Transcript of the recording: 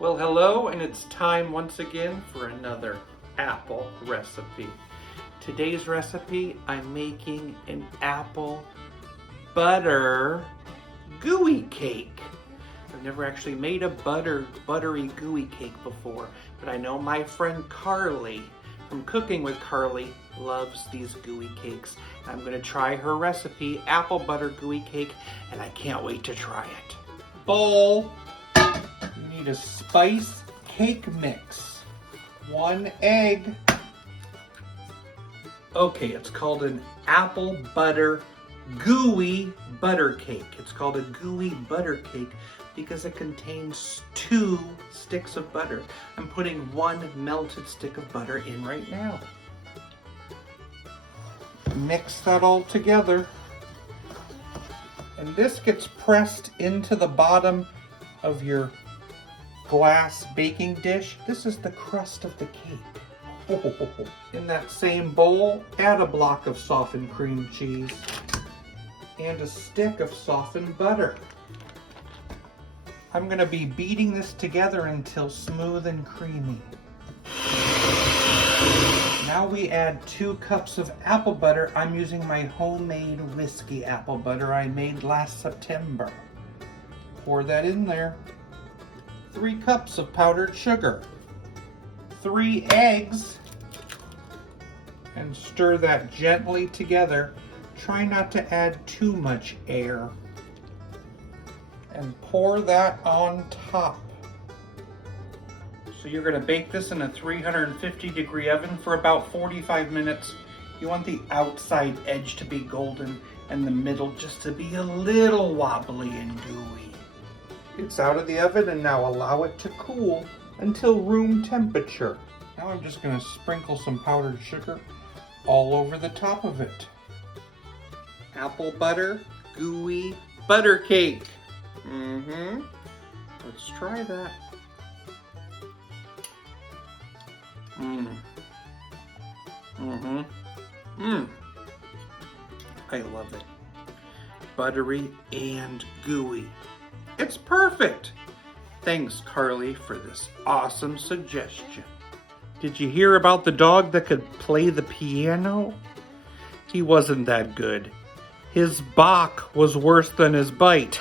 Well, hello, and it's time once again for another apple recipe. Today's recipe, I'm making an apple butter gooey cake. I've never actually made a buttery gooey cake before, but I know my friend Carlee from Cooking with Carlee loves these gooey cakes. I'm going to try her recipe, apple butter gooey cake, and I can't wait to try it. Bowl. You need a spice cake mix, 1 egg. Okay, it's called an apple butter gooey butter cake. It's called a gooey butter cake because it contains 2 sticks of butter. I'm putting 1 melted stick of butter in right now. Mix that all together. And this gets pressed into the bottom of your glass baking dish. This is the crust of the cake. In that same bowl, add a block of softened cream cheese and a stick of softened butter. I'm going to be beating this together until smooth and creamy. Now we add 2 cups of apple butter. I'm using my homemade whiskey apple butter I made last September. Pour that in there. 3 cups of powdered sugar. 3 eggs. And stir that gently together. Try not to add too much air. And pour that on top. So you're going to bake this in a 350-degree oven for about 45 minutes. You want the outside edge to be golden and the middle just to be a little wobbly and gooey. It's out of the oven, and now allow it to cool until room temperature. Now I'm just going to sprinkle some powdered sugar all over the top of it. Apple butter gooey butter cake. Let's try that. I love it. Buttery and gooey. It's perfect. Thanks, Carlee, for this awesome suggestion. Did you hear about the dog that could play the piano? He wasn't that good. His balk was worse than his bite.